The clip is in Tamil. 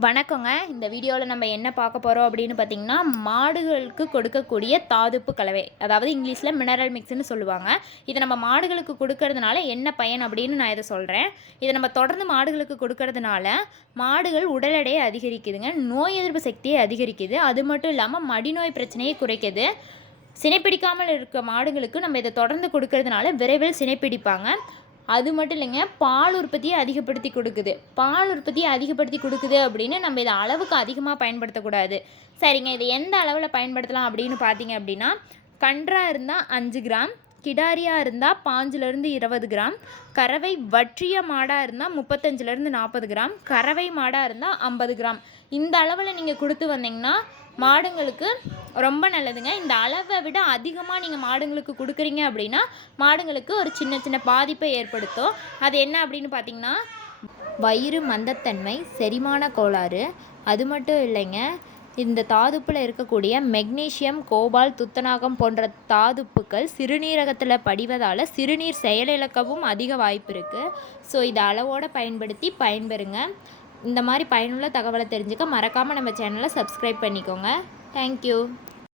வணக்கங்க. இந்த வீடியோவில் நம்ம என்ன பார்க்க போகிறோம் அப்படின்னு பார்த்தீங்கன்னா மாடுகளுக்கு கொடுக்கக்கூடிய தாதுப்பு கலவை. அதாவது இங்கிலீஷில் மினரல் மிக்ஸ்னு சொல்லுவாங்க. இதை நம்ம மாடுகளுக்கு கொடுக்கறதுனால என்ன பயன் அப்படின்னு நான் இதை சொல்கிறேன் இதை நம்ம தொடர்ந்து மாடுகளுக்கு கொடுக்கறதுனால மாடுகள் உடல் எடையை அதிகரிக்குதுங்க நோய் எதிர்ப்பு சக்தியை அதிகரிக்குது. அது மட்டும் இல்லாமல் மடிநோய் பிரச்சனையை குறைக்குது. சினைப்பிடிக்காமல் இருக்க மாடுகளுக்கு நம்ம இதை தொடர்ந்து கொடுக்கறதுனால விரைவில் சினைப்பிடிப்பாங்க. அது மட்டும் இல்லைங்க பால் உற்பத்தியை அதிகப்படுத்தி கொடுக்குது. பால் உற்பத்தியை அதிகப்படுத்தி கொடுக்குது அப்படின்னு நம்ம இதை அளவுக்கு அதிகமாக பயன்படுத்தக்கூடாது. சரிங்க இதை எந்த அளவில் பயன்படுத்தலாம் அப்படின்னு பார்த்தீங்க அப்படின்னா கன்றாக இருந்தால் அஞ்சு கிராம் கிடாரியாக இருந்தால் பாஞ்சிலேருந்து இருபது கிராம் கறவை வற்றிய மாடாக இருந்தால் முப்பத்தஞ்சுலேருந்து நாற்பது கிராம் கறவை மாடாக இருந்தால் ஐம்பது கிராம். இந்த அளவில் நீங்கள் கொடுத்து வந்தீங்கன்னா மாடுங்களுக்கு ரொம்ப நல்லதுங்க. இந்த அளவை விட அதிகமாக நீங்கள் மாடுங்களுக்கு கொடுக்குறீங்க அப்படின்னா மாடுங்களுக்கு ஒரு சின்ன சின்ன பாதிப்பை ஏற்படுத்தும். அது என்ன அப்படின்னு பார்த்தீங்கன்னா வயிறு மந்தத்தன்மை செரிமான கோளாறு அது மட்டும் இல்லைங்க. இந்த தாதுப்பில் இருக்கக்கூடிய மெக்னீசியம் கோபால் துத்தநாகம் போன்ற தாதுப்புக்கள் சிறுநீரகத்தில் படிவதால் சிறுநீர் செயலிழக்கவும் அதிக வாய்ப்பு இருக்குது ஸோ இதை அளவோடு பயன்படுத்தி பயன்பெறுங்க. இந்த மாதிரி பயனுள்ள தகவலை தெரிஞ்சுக்க மறக்காமல் நம்ம சேனலை சப்ஸ்கிரைப் பண்ணிக்கோங்க. தேங்க்யூ